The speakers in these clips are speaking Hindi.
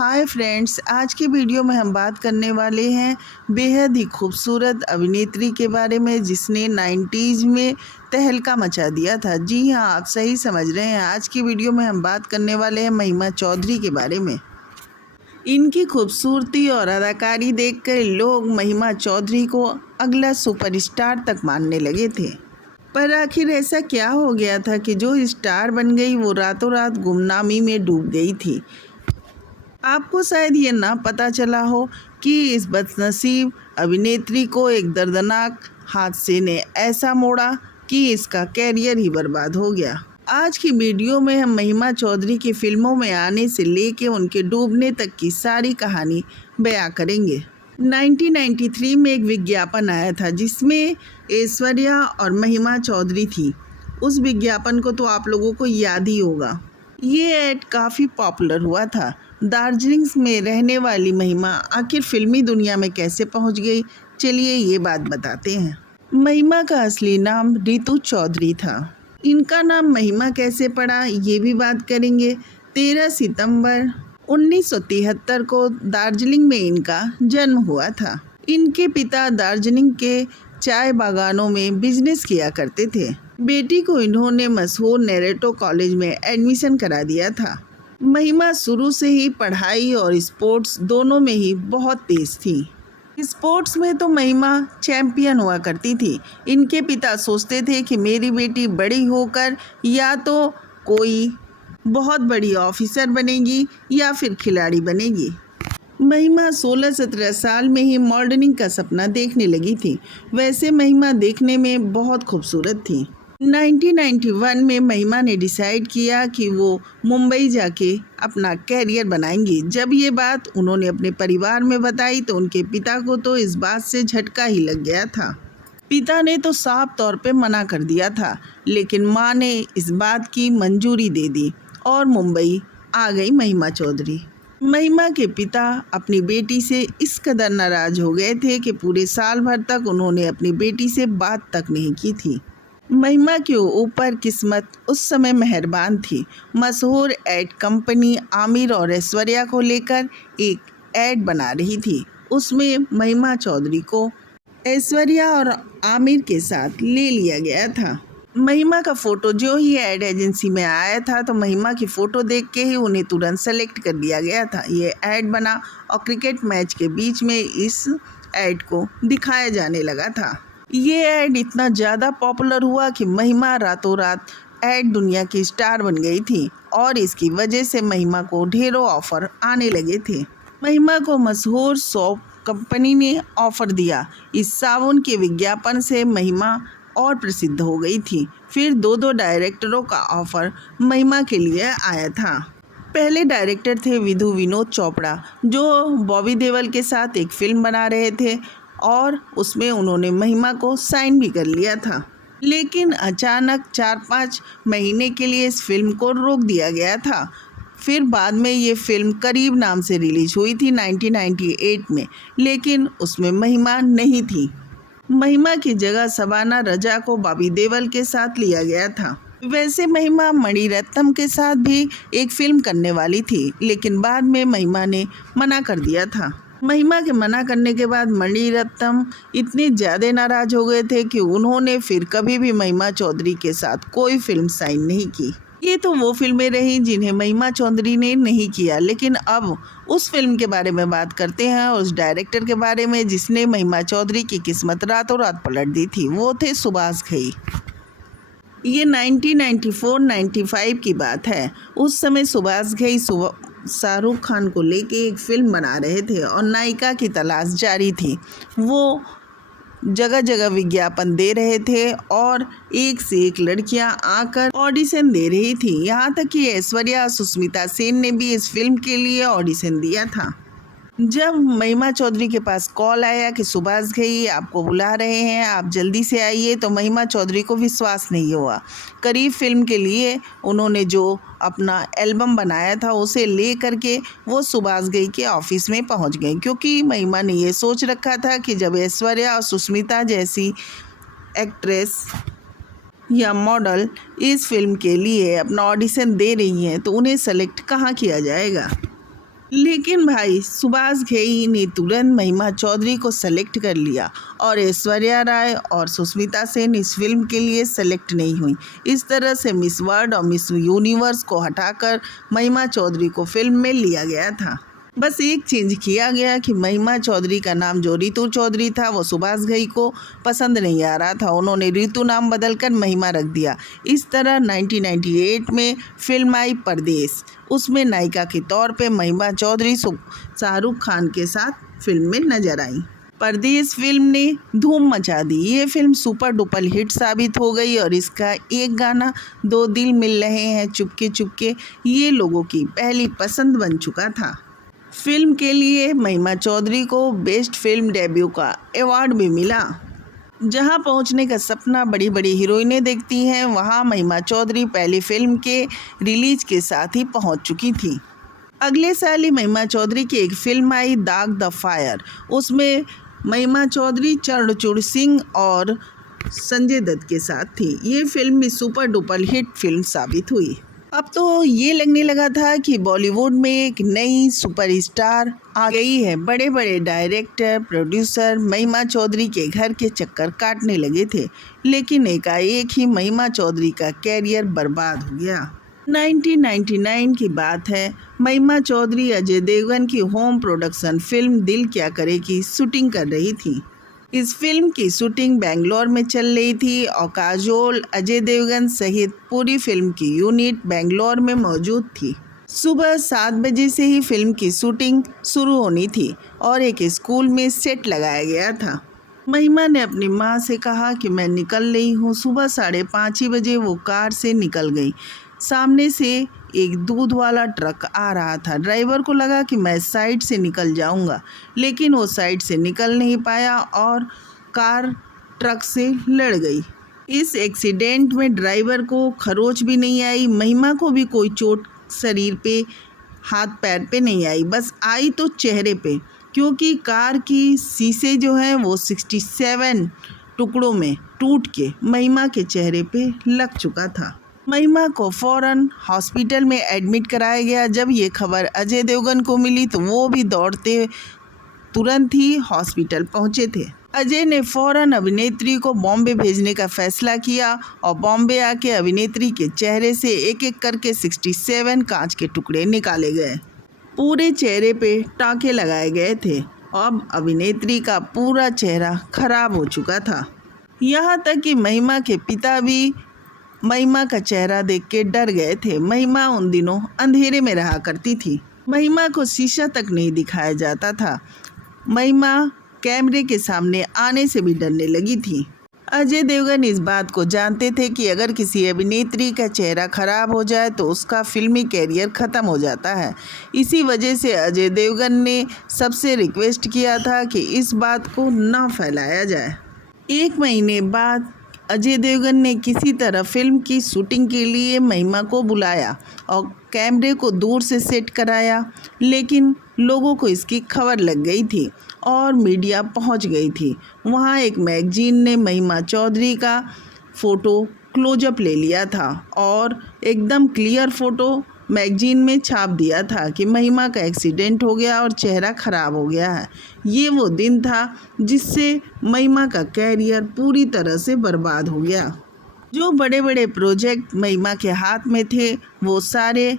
हाय फ्रेंड्स, आज की वीडियो में हम बात करने वाले हैं बेहद ही खूबसूरत अभिनेत्री के बारे में जिसने 90s में तहलका मचा दिया था। जी हाँ, आप सही समझ रहे हैं। आज की वीडियो में हम बात करने वाले हैं महिमा चौधरी के बारे में। इनकी खूबसूरती और अदाकारी देखकर लोग महिमा चौधरी को अगला सुपरस्टार तक मानने लगे थे। पर आखिर ऐसा क्या हो गया था कि जो स्टार बन गई वो रातों रात गुमनामी में डूब गई थी। आपको शायद ये ना पता चला हो कि इस बदनसीब अभिनेत्री को एक दर्दनाक हादसे ने ऐसा मोड़ा कि इसका कैरियर ही बर्बाद हो गया। आज की वीडियो में हम महिमा चौधरी की फिल्मों में आने से लेके उनके डूबने तक की सारी कहानी बयां करेंगे। 1993 में एक विज्ञापन आया था जिसमें ऐश्वर्या और महिमा चौधरी थी। उस विज्ञापन को तो आप लोगों को याद ही होगा। ये ऐड काफ़ी पॉपुलर हुआ था। दार्जिलिंग में रहने वाली महिमा आखिर फिल्मी दुनिया में कैसे पहुंच गई, चलिए ये बात बताते हैं। महिमा का असली नाम रितु चौधरी था। इनका नाम महिमा कैसे पड़ा ये भी बात करेंगे। 13 सितंबर 1973 को दार्जिलिंग में इनका जन्म हुआ था। इनके पिता दार्जिलिंग के चाय बागानों में बिजनेस किया करते थे। बेटी को इन्होंने मशहूर नेरेटो कॉलेज में एडमिशन करा दिया था। महिमा शुरू से ही पढ़ाई और स्पोर्ट्स दोनों में ही बहुत तेज थी। स्पोर्ट्स में तो महिमा चैंपियन हुआ करती थी। इनके पिता सोचते थे कि मेरी बेटी बड़ी होकर या तो कोई बहुत बड़ी ऑफिसर बनेगी या फिर खिलाड़ी बनेगी। महिमा 16-17 साल में ही मॉडलिंग का सपना देखने लगी थी। वैसे महिमा देखने में बहुत खूबसूरत थी। 1991 में महिमा ने डिसाइड किया कि वो मुंबई जाके अपना कैरियर बनाएंगी। जब ये बात उन्होंने अपने परिवार में बताई तो उनके पिता को तो इस बात से झटका ही लग गया था। पिता ने तो साफ तौर पे मना कर दिया था, लेकिन माँ ने इस बात की मंजूरी दे दी और मुंबई आ गई महिमा चौधरी। महिमा के पिता अपनी बेटी से इस कदर नाराज हो गए थे कि पूरे साल भर तक उन्होंने अपनी बेटी से बात तक नहीं की थी। महिमा के ऊपर किस्मत उस समय मेहरबान थी। मशहूर एड कंपनी आमिर और ऐश्वर्या को लेकर एक एड बना रही थी। उसमें महिमा चौधरी को ऐश्वर्या और आमिर के साथ ले लिया गया था। महिमा का फ़ोटो जो ही एड एजेंसी में आया था तो महिमा की फ़ोटो देख के ही उन्हें तुरंत सेलेक्ट कर लिया गया था। ये ऐड बना और क्रिकेट मैच के बीच में इस ऐड को दिखाया जाने लगा था। ये ऐड इतना ज़्यादा पॉपुलर हुआ कि महिमा रातों रात ऐड दुनिया की स्टार बन गई थी और इसकी वजह से महिमा को ढेरों ऑफ़र आने लगे थे। महिमा को मशहूर सोप कंपनी ने ऑफ़र दिया। इस साबुन के विज्ञापन से महिमा और प्रसिद्ध हो गई थी। फिर दो डायरेक्टरों का ऑफ़र महिमा के लिए आया था। पहले डायरेक्टर थे विधु विनोद चोपड़ा, जो बॉबी देओल के साथ एक फिल्म बना रहे थे और उसमें उन्होंने महिमा को साइन भी कर लिया था। लेकिन अचानक 4-5 महीने के लिए इस फिल्म को रोक दिया गया था। फिर बाद में ये फिल्म करीब नाम से रिलीज हुई थी 1998 में, लेकिन उसमें महिमा नहीं थी। महिमा की जगह शबाना रजा को बॉबी देओल के साथ लिया गया था। वैसे महिमा मणिरत्नम के साथ भी एक फिल्म करने वाली थी, लेकिन बाद में महिमा ने मना कर दिया था। महिमा के मना करने के बाद मणिरत्नम इतने ज़्यादा नाराज़ हो गए थे कि उन्होंने फिर कभी भी महिमा चौधरी के साथ कोई फिल्म साइन नहीं की। ये तो वो फिल्में रहीं जिन्हें महिमा चौधरी ने नहीं किया। लेकिन अब उस फिल्म के बारे में बात करते हैं, उस डायरेक्टर के बारे में जिसने महिमा चौधरी की किस्मत रातों रात पलट दी थी। वो थे सुभाष घई। ये 1994-95 की बात है। उस समय सुभाष घई शाहरुख खान को लेके एक फिल्म बना रहे थे और नायिका की तलाश जारी थी। वो जगह जगह विज्ञापन दे रहे थे और एक से एक लड़कियां आकर ऑडिशन दे रही थी। यहाँ तक कि ऐश्वर्या सुष्मिता सेन ने भी इस फिल्म के लिए ऑडिशन दिया था। जब महिमा चौधरी के पास कॉल आया कि सुभाष घई आपको बुला रहे हैं, आप जल्दी से आइए, तो महिमा चौधरी को विश्वास नहीं हुआ। करीब फिल्म के लिए उन्होंने जो अपना एल्बम बनाया था उसे ले करके वो सुभाष घई के ऑफिस में पहुंच गए, क्योंकि महिमा ने ये सोच रखा था कि जब ऐश्वर्या और सुष्मिता जैसी एक्ट्रेस या मॉडल इस फिल्म के लिए अपना ऑडिशन दे रही हैं तो उन्हें सेलेक्ट कहाँ किया जाएगा। लेकिन भाई सुभाष घई ने तुरंत महिमा चौधरी को सेलेक्ट कर लिया और ऐश्वर्या राय और सुष्मिता सेन इस फिल्म के लिए सेलेक्ट नहीं हुई। इस तरह से मिस वर्ल्ड और मिस यूनिवर्स को हटाकर महिमा चौधरी को फिल्म में लिया गया था। बस एक चेंज किया गया कि महिमा चौधरी का नाम जो रितु चौधरी था वो सुभाष घई को पसंद नहीं आ रहा था, उन्होंने रितु नाम बदलकर महिमा रख दिया। इस तरह 1998 में फिल्म आई परदेस। उसमें नायिका के तौर पे महिमा चौधरी शाहरुख खान के साथ फिल्म में नजर आई। परदेस फिल्म ने धूम मचा दी। ये फिल्म सुपर डुपर हिट साबित हो गई और इसका एक गाना दो दिल मिल रहे हैं चुपके चुपके ये लोगों की पहली पसंद बन चुका था। फिल्म के लिए महिमा चौधरी को बेस्ट फिल्म डेब्यू का अवार्ड भी मिला। जहां पहुंचने का सपना बड़ी बड़ी हीरोइनें देखती हैं, वहां महिमा चौधरी पहली फिल्म के रिलीज के साथ ही पहुंच चुकी थी। अगले साल ही महिमा चौधरी की एक फिल्म आई दाग द फायर। उसमें महिमा चौधरी चरणचूड़ सिंह और संजय दत्त के साथ थी। ये फिल्म भी सुपर डुपर हिट फिल्म साबित हुई। अब तो ये लगने लगा था कि बॉलीवुड में एक नई सुपरस्टार आ गई है। बड़े बड़े डायरेक्टर प्रोड्यूसर महिमा चौधरी के घर के चक्कर काटने लगे थे, लेकिन एकाएक ही महिमा चौधरी का कैरियर बर्बाद हो गया। 1999 की बात है। महिमा चौधरी अजय देवगन की होम प्रोडक्शन फिल्म दिल क्या करे की शूटिंग कर रही थी। इस फिल्म की शूटिंग बेंगलोर में चल रही थी और काजोल, अजय देवगन सहित पूरी फिल्म की यूनिट बेंगलोर में मौजूद थी। सुबह 7 बजे से ही फिल्म की शूटिंग शुरू होनी थी और एक स्कूल में सेट लगाया गया था। महिमा ने अपनी माँ से कहा कि मैं निकल रही हूँ। सुबह 5:30 बजे वो कार से निकल गई। सामने से एक दूध वाला ट्रक आ रहा था। ड्राइवर को लगा कि मैं साइड से निकल जाऊंगा, लेकिन वो साइड से निकल नहीं पाया और कार ट्रक से लड़ गई। इस एक्सीडेंट में ड्राइवर को खरोच भी नहीं आई। महिमा को भी कोई चोट शरीर पे, हाथ पैर पे नहीं आई, बस आई तो चेहरे पे, क्योंकि कार की शीशे जो हैं वो 67 टुकड़ों में टूट के महिमा के चेहरे पे लग चुका था। महिमा को फौरन हॉस्पिटल में एडमिट कराया गया। जब ये खबर अजय देवगन को मिली तो वो भी दौड़ते तुरंत ही हॉस्पिटल पहुंचे थे। अजय ने फौरन अभिनेत्री को बॉम्बे भेजने का फैसला किया और बॉम्बे आके अभिनेत्री के चेहरे से एक एक करके 67 कांच के टुकड़े निकाले गए। पूरे चेहरे पे टाँके लगाए गए थे। अब अभिनेत्री का पूरा चेहरा खराब हो चुका था। यहाँ तक कि महिमा के पिता भी महिमा का चेहरा देख के डर गए थे। महिमा उन दिनों अंधेरे में रहा करती थी। महिमा को शीशा तक नहीं दिखाया जाता था। महिमा कैमरे के सामने आने से भी डरने लगी थी। अजय देवगन इस बात को जानते थे कि अगर किसी अभिनेत्री का चेहरा खराब हो जाए तो उसका फिल्मी कैरियर ख़त्म हो जाता है। इसी वजह से अजय देवगन ने सबसे रिक्वेस्ट किया था कि इस बात को न फैलाया जाए। 1 महीने बाद अजय देवगन ने किसी तरह फिल्म की शूटिंग के लिए महिमा को बुलाया और कैमरे को दूर से सेट कराया, लेकिन लोगों को इसकी खबर लग गई थी और मीडिया पहुंच गई थी। वहां एक मैगजीन ने महिमा चौधरी का फ़ोटो क्लोजअप ले लिया था और एकदम क्लियर फ़ोटो मैगजीन में छाप दिया था कि महिमा का एक्सीडेंट हो गया और चेहरा ख़राब हो गया है। ये वो दिन था जिससे महिमा का कैरियर पूरी तरह से बर्बाद हो गया। जो बड़े बड़े प्रोजेक्ट महिमा के हाथ में थे वो सारे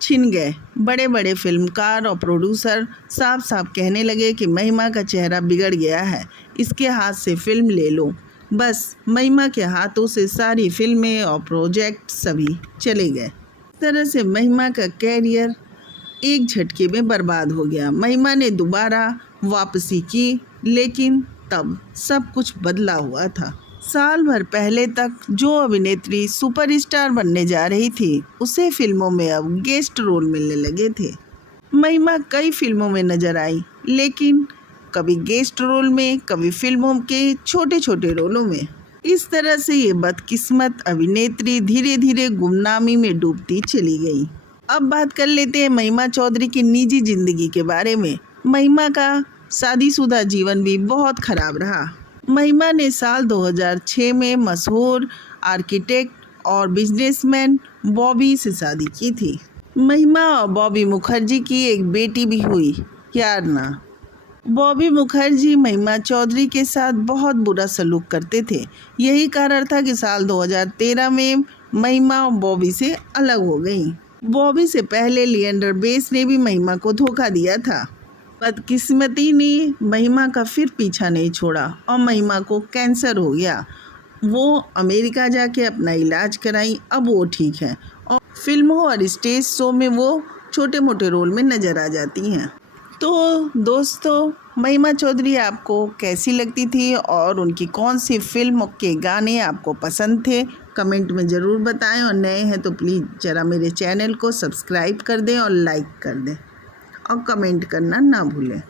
छिन गए। बड़े बड़े फिल्मकार और प्रोड्यूसर साफ साफ कहने लगे कि महिमा का चेहरा बिगड़ गया है, इसके हाथ से फिल्म ले लो। बस महिमा के हाथों से सारी फिल्में और प्रोजेक्ट सभी चले गए। इस तरह से महिमा का कैरियर एक झटके में बर्बाद हो गया। महिमा ने दोबारा वापसी की, लेकिन तब सब कुछ बदला हुआ था। साल भर पहले तक जो अभिनेत्री सुपरस्टार बनने जा रही थी उसे फिल्मों में अब गेस्ट रोल मिलने लगे थे। महिमा कई फिल्मों में नजर आई, लेकिन कभी गेस्ट रोल में, कभी फिल्मों के छोटे छोटे रोलों में। इस तरह से ये बदकिस्मत अभिनेत्री धीरे धीरे गुमनामी में डूबती चली गई। अब बात कर लेते हैं महिमा चौधरी की निजी जिंदगी के बारे में। महिमा का शादीशुदा जीवन भी बहुत खराब रहा। महिमा ने साल 2006 में मशहूर आर्किटेक्ट और बिजनेसमैन बॉबी से शादी की थी। महिमा और बॉबी मुखर्जी की एक बेटी भी हुई, यार ना। बॉबी मुखर्जी महिमा चौधरी के साथ बहुत बुरा सलूक करते थे। यही कारण था कि साल 2013 में महिमा और बॉबी से अलग हो गई। बॉबी से पहले लिएंडर बेस ने भी महिमा को धोखा दिया था। बदकिस्मती ने महिमा का फिर पीछा नहीं छोड़ा और महिमा को कैंसर हो गया। वो अमेरिका जाके अपना इलाज कराई, अब वो ठीक है और फिल्मों और स्टेज शो में वो छोटे मोटे रोल में नज़र आ जाती हैं। तो दोस्तों, महिमा चौधरी आपको कैसी लगती थी और उनकी कौन सी फिल्म के गाने आपको पसंद थे, कमेंट में ज़रूर बताएं। और नए हैं तो प्लीज़ ज़रा मेरे चैनल को सब्सक्राइब कर दें और लाइक कर दें और कमेंट करना ना भूलें।